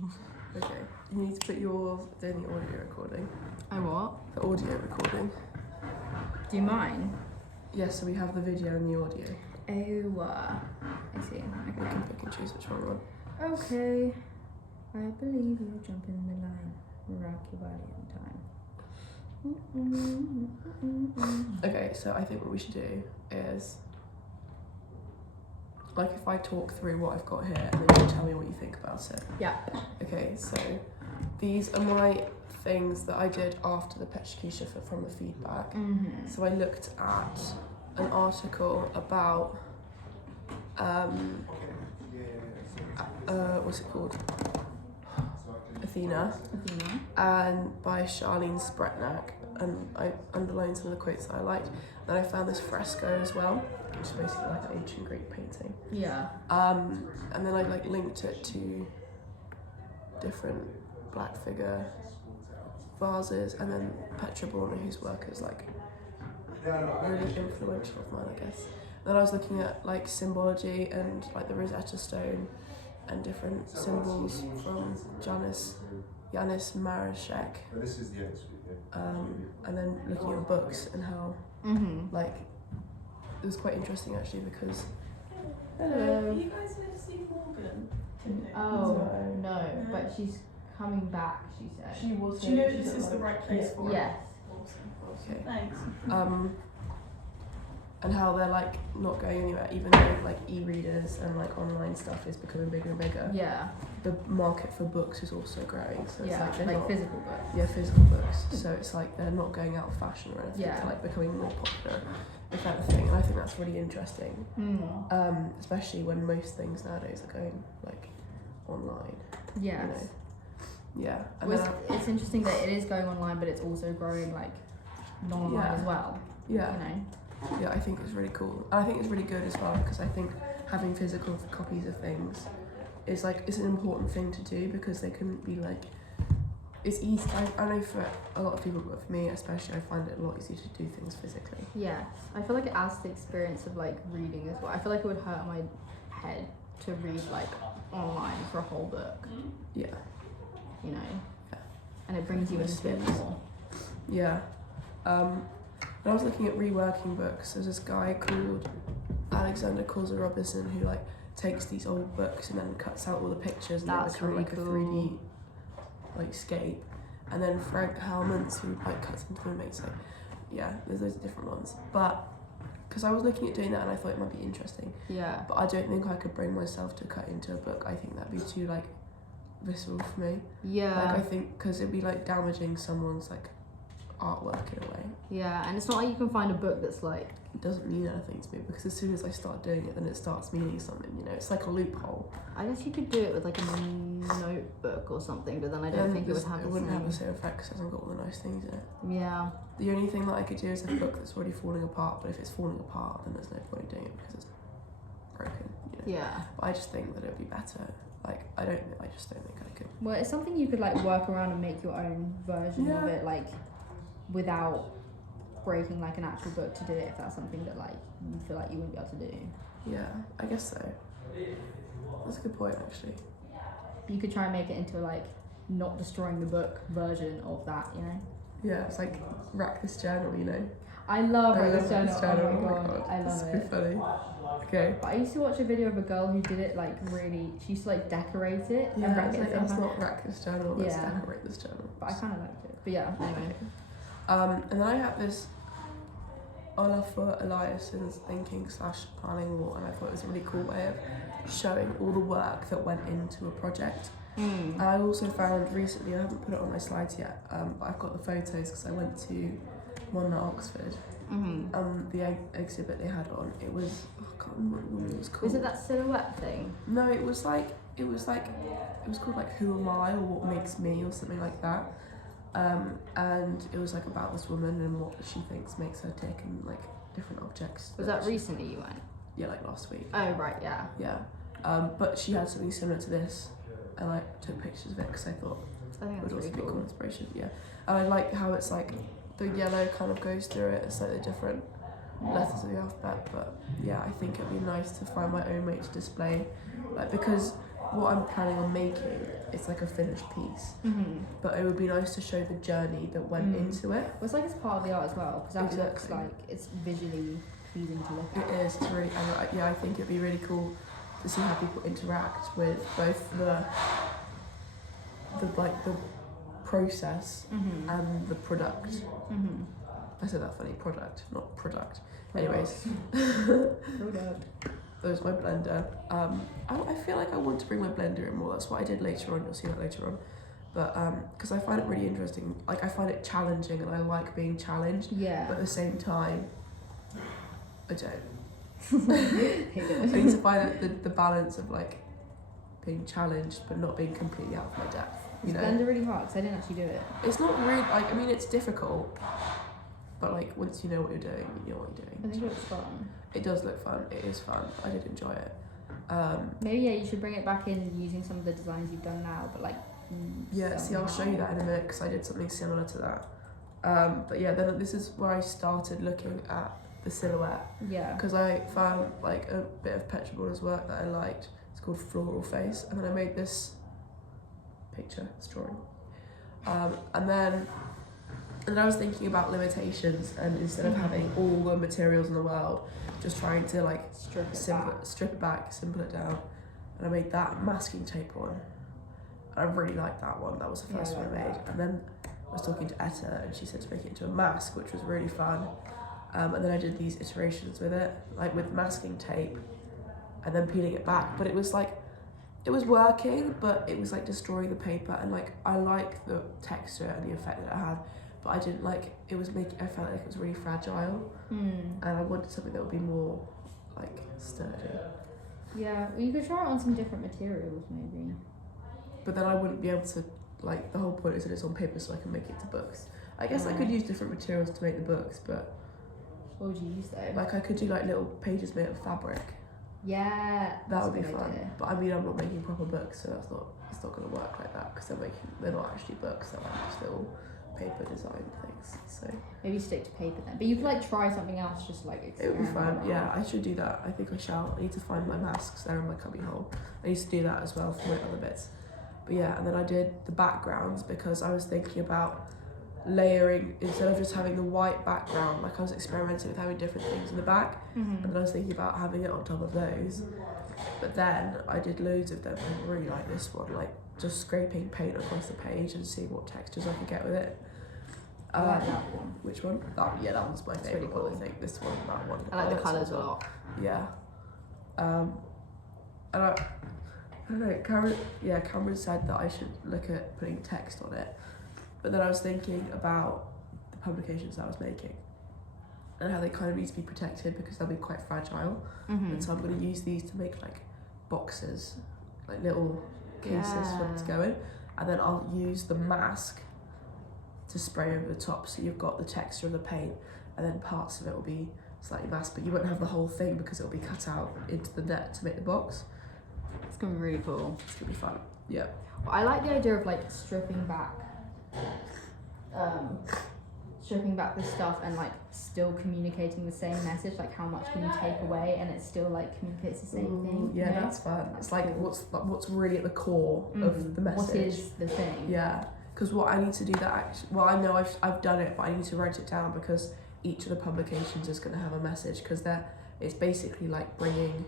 Okay. You need to put yours in the audio recording. I what? The audio recording. Do you mind? Yes, so we have the video and the audio. Oh, I see. We Okay. can pick and choose which one we want. Okay. I believe you'll jump in the line. Rock your body in time. Okay, so I think what we should do is, like, if I talk through what I've got here and then you tell me what you think about it. Yeah. Okay, so these are my things that I did after the Petrikisha from the feedback. Mm-hmm. So I looked at an article about, what's it called? Athena, and by Charlene Spretnak, and I underlined some of the quotes that I liked. Then I found this fresco as well, which is basically like an ancient Greek painting. Yeah. And then I like linked it to different black figure vases, and then Petra Borna, whose work is like really influential of mine, I guess. And then I was looking at like symbology and like the Rosetta Stone and different symbols from Janis Marashek. And then looking at books and how like it was quite interesting actually because Hello. You guys here to see Morgan? Oh no, but she's coming back. She said. she was. Do you know this is the right place for it? Yes. Awesome. Okay. Thanks. And how they're like not going anywhere, even though like e-readers and like online stuff is becoming bigger and bigger. Yeah. The market for books is also growing, so it's Yeah. like they're Like not, physical books. yeah, physical books. So it's like they're not going out of fashion or anything. Yeah. They're like becoming more popular, if anything. And I think that's really interesting. Especially when most things nowadays are going like online. Yes. You know? Yeah. And Well, then it's interesting that it is going online, but it's also growing like non-online Yeah. as well. yeah. You know. Yeah, I think it's really cool. And I think it's really good as well because I think having physical copies of things is like it's an important thing to do because they can be like it's easy. I know for a lot of people, but for me especially, I find it a lot easier to do things physically. Yes, I feel like it adds to the experience of like reading as well. I feel like it would hurt my head to read like online for a whole book. Yeah. You know. Yeah. And it brings you into it more. Yeah. When I was looking at reworking books, there's this guy called Alexander Corza Robinson who like takes these old books and then cuts out all the pictures and That's they become really like cool. a 3D like scape. And then Frank Hellmans who like cuts into them and makes like, yeah, there's loads of different ones. But because I was looking at doing that and I thought it might be interesting, Yeah. but I don't think I could bring myself to cut into a book. I think that'd be too like visceral for me. Yeah. Like I think because it'd be like damaging someone's like artwork in a way. Yeah, and it's not like you can find a book that's like. It doesn't mean anything to me because as soon as I start doing it, then it starts meaning something. You know, it's like a loophole. I guess you could do it with like a notebook or something, but then I don't think it would have. It wouldn't have the same effect because it hasn't got all the nice things in it. Yeah. The only thing that I could do is a book that's already falling apart. But if it's falling apart, then there's no point doing it because it's broken. You know? Yeah. But I just think that it would be better. Like I just don't think I could. Well, it's something you could like work around and make your own version of Yeah. it, like without breaking like an actual book to do it. If that's something that like you feel like you wouldn't be able to do, Yeah, I guess so. That's a good point actually. you could try and make it into like not destroying the book version of that. You know. Yeah, it's like rack this journal. You know. I love I this love journal. this Oh my god, I It's love so it. funny. Okay. But I used to watch a video of a girl who did it like really. She used to like decorate it and Yeah, rack it's it. like, at the let's same time. not rack this journal, let's Yeah. decorate this journal. But I kind of liked it. But yeah, anyway. And then I have this Olafur Eliasson's thinking / planning wall, and I thought it was a really cool way of showing all the work that went into a project. And I also found recently, I haven't put it on my slides yet, but I've got the photos because I went to one at Oxford. The exhibit they had on, it was, I can't remember what it was called. Was it that silhouette thing? No, it was called like Who Am I or What Makes Me or something like that. And it was like about this woman and what she thinks makes her tick and like different objects. Was that recently you went? Yeah, like last week. Oh right, yeah. Yeah. But she had something similar to this and I took pictures of it because I thought I think it would that's also really be cool cool. inspiration. Yeah. And I like how it's like the yellow kind of goes through it. It's like the different letters of the alphabet. But yeah, I think it'd be nice to find my own way to display, like because what I'm planning on making, it's like a finished piece. But it would be nice to show the journey that went into it. Well, it's like it's part of the art as well, because that looks Exactly. like it's visually pleasing to look at. It is. It's really, and yeah, I think it'd be really cool to see how people interact with both the process and the product. I said that funny, product, not product. Anyways, there's my blender. I feel like I want to bring my blender in more. That's what I did later on. You'll see that later on. But because I find it really interesting. Like I find it challenging, and I like being challenged. Yeah. But at the same time, I don't. I need to find the balance of like being challenged but not being completely out of my depth. Is blender really hard? Because I didn't actually do it. It's not really like, I mean, it's difficult, but like once you know what you're doing, you know what you're doing. I think it looks fun. It does look fun. It is fun. I did enjoy it. Maybe you should bring it back in using some of the designs you've done now, but like. Yeah. See, I'll show you that in a minute because I did something similar to that. But yeah, then this is where I started looking at the silhouette. Yeah. Because I found like a bit of Petrobras work that I liked. It's called Floral Face, and then I made this picture, this drawing. And then I was thinking about limitations, and instead of having all the materials in the world, just trying to like strip it back, simple it down. And I made that masking tape one. And I really liked that one. That was the first one I made. And then I was talking to Etta, and she said to make it into a mask, which was really fun. And then I did these iterations with it, like with masking tape, and then peeling it back. But it was like, it was working, but it was like destroying the paper. And like, I like the texture and the effect that it had, but I didn't like, I felt like it was really fragile. And I wanted something that would be more like sturdy. Yeah, well, you could try it on some different materials maybe. But then I wouldn't be able to, like, the whole point is that it's on paper so I can make it to books. I guess I could use different materials to make the books, but... What would you use though? Like, I could do like little pages made of fabric. Yeah, That would be fun. Idea. But I mean, I'm not making proper books, so it's not going to work like that, because they're not actually books, they're like just little paper design things, so... Maybe stick to paper then. But you could like try something else, just like It would be experiment. fun, yeah, I should do that. I think I shall. I need to find my masks, they're in my cubby hole. I need to do that as well for my other bits. But yeah, and then I did the backgrounds because I was thinking about layering, instead of just having the white background, like I was experimenting with having different things in the back, and then I was thinking about having it on top of those. But then I did loads of them. I really like this one, like just scraping paint across the page and seeing what textures I could get with it. I like that one. Which one? That one's my favourite really cool. one, I think. This one, that one. I like the this colours one. a lot. Yeah. And I don't know, Cameron said that I should look at putting text on it. But then I was thinking about the publications I was making and how they kind of need to be protected because they'll be quite fragile. And so I'm going to use these to make like boxes, like little cases for them to go in. And then I'll use the mask to spray over the top, so you've got the texture of the paint, and then parts of it will be slightly masked, but you won't have the whole thing because it'll be cut out into the net to make the box. It's gonna be really cool. It's gonna be fun. Yeah. Well, I like the idea of like stripping back the stuff and like still communicating the same message. Like how much can you take away and it still like communicates the same thing. Yeah, you know? that's fun. That's it's like cool. what's really at the core of the message. What is the thing? Yeah, because what I need to do I know I've done it, but I need to write it down because each of the publications is going to have a message, because it's basically like bringing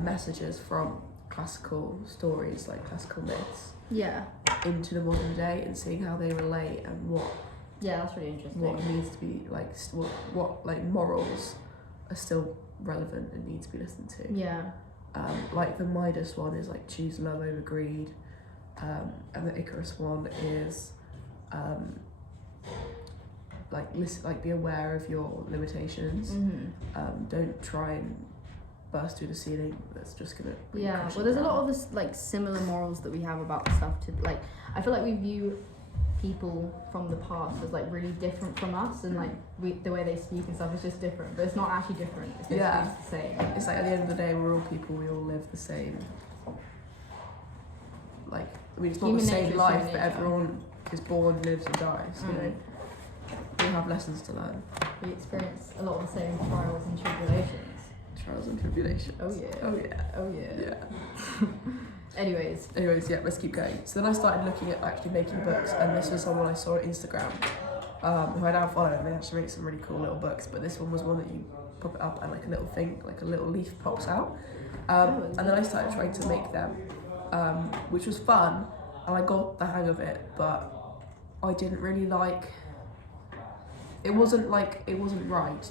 messages from classical stories, like classical myths, into the modern day and seeing how they relate and what that's really interesting. what needs to be like what like morals are still relevant and need to be listened to. Like the Midas one is like choose love over greed, and the Icarus one is like be aware of your limitations. Don't try and burst through the ceiling. That's just gonna well, there's a lot of this like similar morals that we have about stuff to like. I feel like we view people from the past as like really different from us, and like the way they speak and stuff is just different, but it's not actually different. It's just the same. It's like at the end of the day, we're all people. We all live the same. Like, I mean, it's not Human the same nature is life, human but nature. everyone is born, lives, and dies. You know, we have lessons to learn. We experience a lot of the same trials and tribulations. trials and tribulations. Oh yeah. Oh yeah. Oh yeah. Yeah. Anyways. Yeah, let's keep going. So then I started looking at actually making books, and this was someone I saw on Instagram, who I now follow, and they actually make some really cool little books. But this one was one that you pop it up and like a little thing, like a little leaf pops out. And then I started trying to make them, which was fun, and I got the hang of it, but I didn't really like. It wasn't right. Do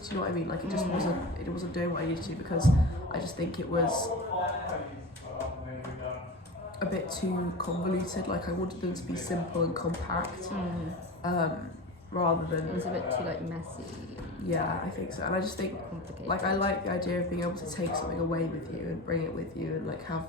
you know what I mean? Like it just wasn't doing what I needed to, because I just think it was a bit too convoluted. Like I wanted them to be simple and compact, rather than. It was a bit too like messy. Yeah, I think so. And I just think, Complicated. like, I like the idea of being able to take something away with you and bring it with you, and like have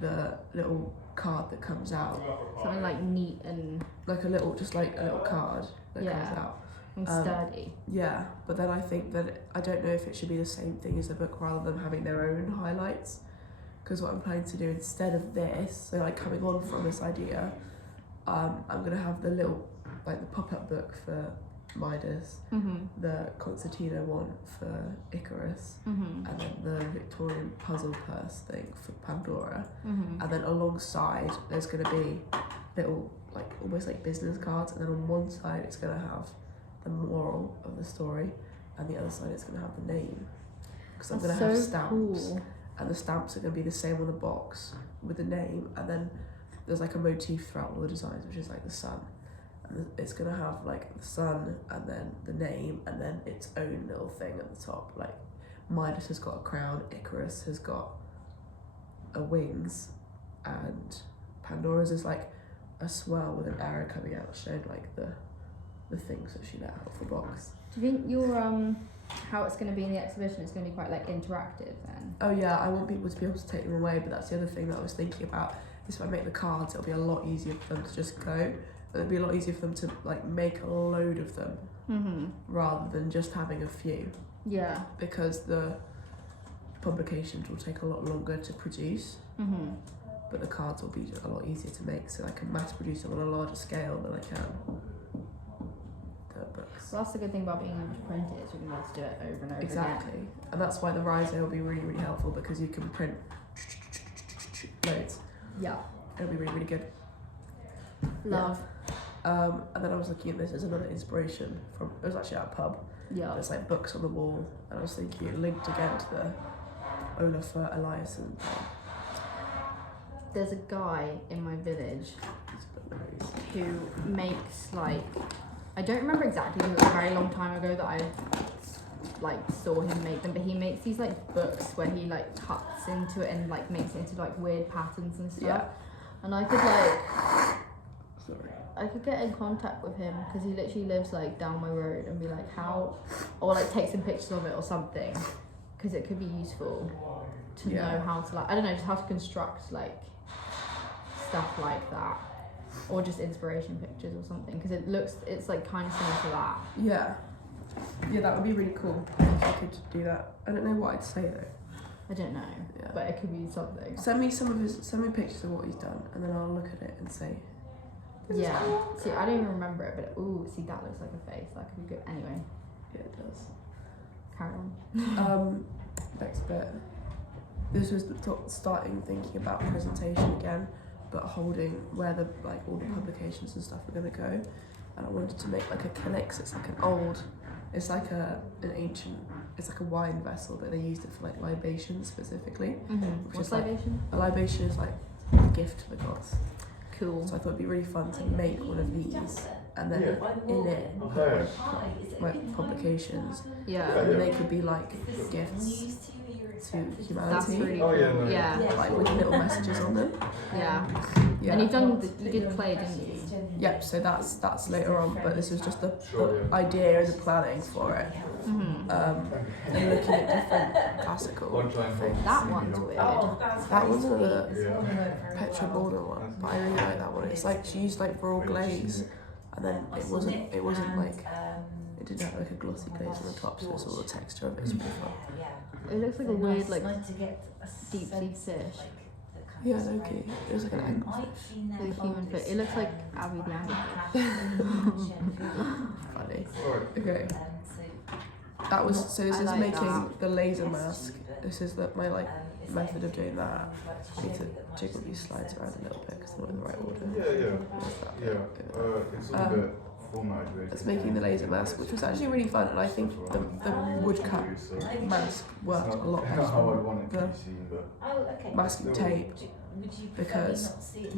the little card that comes out, Something like neat and like a little card that comes out. and sturdy. Yeah, but then I think that I don't know if it should be the same thing as a book rather than having their own highlights. Because what I'm planning to do instead of this, so like coming on from this idea, I'm gonna have the little, like the pop-up book for Midas, the concertina one for Icarus, and then the Victorian puzzle purse thing for Pandora, and then alongside there's gonna be little like almost like business cards, and then on one side it's gonna have the moral of the story, and the other side it's gonna have the name, because I'm gonna have stamps. Cool. And the stamps are going to be the same on the box with the name, and then there's like a motif throughout all the designs, which is like the sun, and it's going to have like the sun and then the name and then its own little thing at the top. Like Midas has got a crown, Icarus has got a wings, and Pandora's is like a swirl with an arrow coming out showing like the things that she let out of the box. Do you think your how it's going to be in the exhibition is going to be quite like interactive then? Oh yeah, I want people to be able to take them away, but that's the other thing that I was thinking about, is if I make the cards, it'll be a lot easier for them to just go. It'll be a lot easier for them to like make a load of them, rather than just having a few. Yeah. Because the publications will take a lot longer to produce, but the cards will be a lot easier to make, so I can mass produce them on a larger scale than I can the books. Well, that's the good thing about being able to print it, is we can be able to do it over and over Exactly. again. And that's why the Riser will be really, really helpful, because you can print loads. Yeah. It'll be really, really good. Love. And then I was looking at this as another inspiration from, it was actually at a pub. Yeah. There's like books on the wall, and I was thinking it linked again to the Olafur Eliasson thing. There's a guy in my village who makes like, I don't remember exactly, it was a very long time ago that I like saw him make them, but he makes these like books where he like cuts into it and like makes it into like weird patterns and stuff. Yeah. And I could get in contact with him, because he literally lives like down my road, and be like, how, or like take some pictures of it or something, because it could be useful to know how to like, I don't know, just how to construct like stuff like that, or just inspiration pictures or something, because it's like kind of similar to that. Yeah, that would be really cool if I could do that. I don't know what I'd say though. I don't know, but it could be something. Send me pictures of what he's done, and then I'll look at it and say. Yeah. See, I don't even remember it, but see, that looks like a face. That could be good. Anyway. Yeah, it does. Carry on. Next bit. This was starting thinking about presentation again, but holding where the like all the publications and stuff are gonna go, and I wanted to make like a calyx. It's like it's like an ancient. It's like a wine vessel, but they used it for like libation specifically. What's libation? A libation is like a gift to the gods. Cool. So I thought it'd be really fun to make one of these, and then in it put like publications. Yeah. And they could be like gifts to humanity. That's really cool. Yeah. Like with little messages on them. Yeah. Yeah. And you did play, didn't you? Yep. So that's later on, but this was just the idea and the planning for it. And looking at different classical things. That one's weird. That was the Petra Border one, but I really like that one. It's like she used like raw glaze, and then it wasn't like it didn't have like a glossy glaze on the top, so it's all the texture of it. It's really fun. It looks like a weird like deep sea fish. Yeah, okay. It was like an anglerfish. With a human fish. It looks like Abby the anglerfish. Funny. Okay. That was so. This is like making that. the laser mask this is my like method of doing that. I need to jiggle these slides around a little bit because they're not in the right order. It's all a bit formatted. Really. That's making the laser mask, which was actually really fun, and I think the woodcut mask worked a lot better than the masking tape because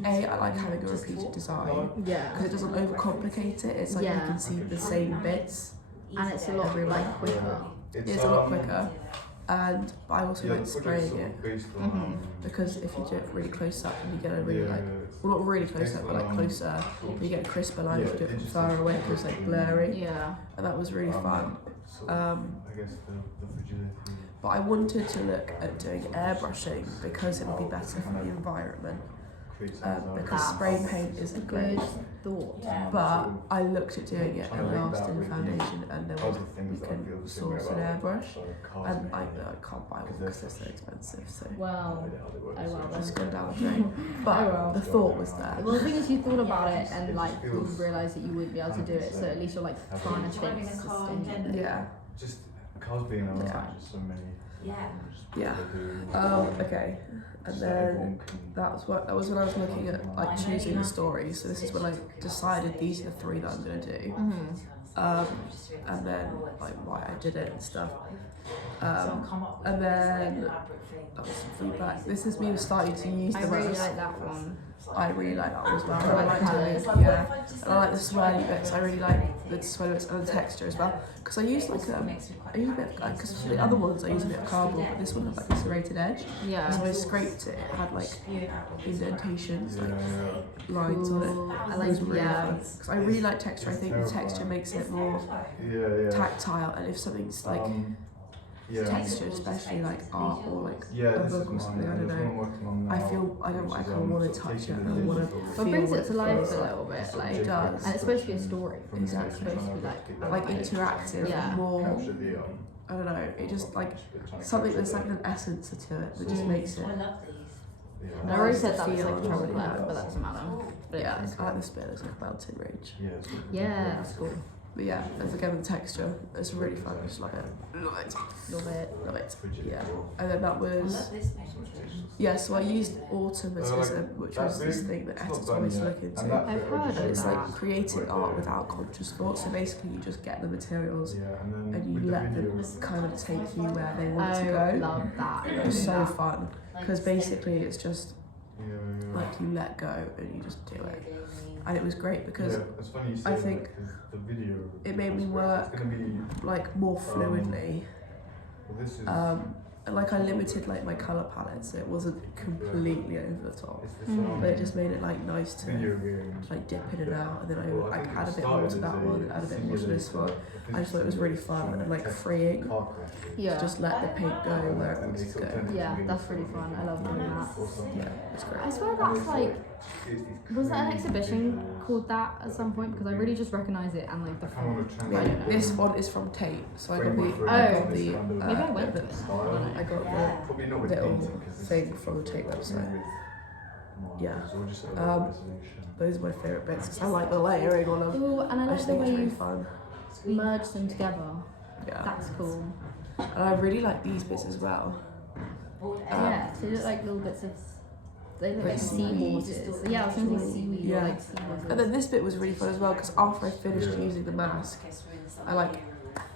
I like having a repeated design because it doesn't overcomplicate it. It's like you can see the same bits, and it's a lot like quicker. It's a lot quicker. And I also like spraying it because if you do it really close up and you get a really well not really close up but like closer, you get a crisper line. If you do it from far away, it feels like blurry. And that was really fun. But I wanted to look at doing airbrushing because it would be better for the environment. Because spray paint isn't great. Thought. But I looked at doing it and asked in foundation, and there was we can source an airbrush, and I can't buy one because they're so expensive. So just gone down the drain. But the thought was there. Well, the thing is, you thought about it and like you realised that you wouldn't be able to do it. So at least you're like trying to think sustainably. Just cars being around just so many. Okay. And then that was when I was looking at like choosing the stories. So this is when I decided these are the 3 that I'm gonna do. And then like why I did it and stuff. And then that was some feedback. This is me starting to use the I really like that one. I really like that one as well. I like the it. And I like the swirly bits. I really like the swirly bits and the texture as well. Because I use like I use a bit of because for the other ones I use a bit of cardboard, but this one had like a serrated edge. So I scraped it. It had like indentations, like lines on it. I like because I really like texture. I think the texture makes it more tactile, and if something's like texture, especially like art or like a book or something, I don't know. I feel I kind of want to touch it and I want to feel. It brings it to life a little bit, like it does, and it's supposed to be a story. Exactly. It's supposed to be like interactive, more. I don't know. It just like something. There's like an essence to it that just makes it. I already said that was like trouble left, but that doesn't matter. But I like the spin. It's like a mountain range. Yeah, that's cool. But yeah, and again the texture, it's really fun. I just love it. Love it. Yeah. And then that was so I used automatism, which was this thing that editors always look into. I've heard of It's that. like creating art without conscious thought. So basically, you just get the materials and you let them kind of take you where they want to go. I love that. It was so fun because basically it's just like you let go and you just do it. And it was great because I think it made me work like more fluidly. Like I limited like my colour palette, so it wasn't completely over the top, but it just made it like nice to like dip in and out, and then I like add a bit more to that one and add a bit more to this one. I just thought it was really fun and like freeing to just let the paint go where it wants to go. Yeah, that's really fun. I love doing that. Yeah, it's great. I swear that's like, was that an exhibition called that at some point? Because I really just recognise it and like the font. This one is from Tate, so I got the maybe I went to it. I got the little thing from the Tate website. Yeah. Those are my favourite bits because I like the layering on them. Ooh, and I like just the think way it's really you've fun. merged them together. Yeah. That's cool. And I really like these bits as well. Yeah, so they look like little bits of. They look like seaweed. seahorses. Yeah, I was going to say seaweed or like seahorses. And then this bit was really fun as well because after I finished using the mask, I like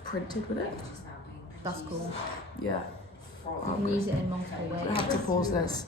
printed with it. That's cool. Yeah. You can use it in multiple ways. I have to pause this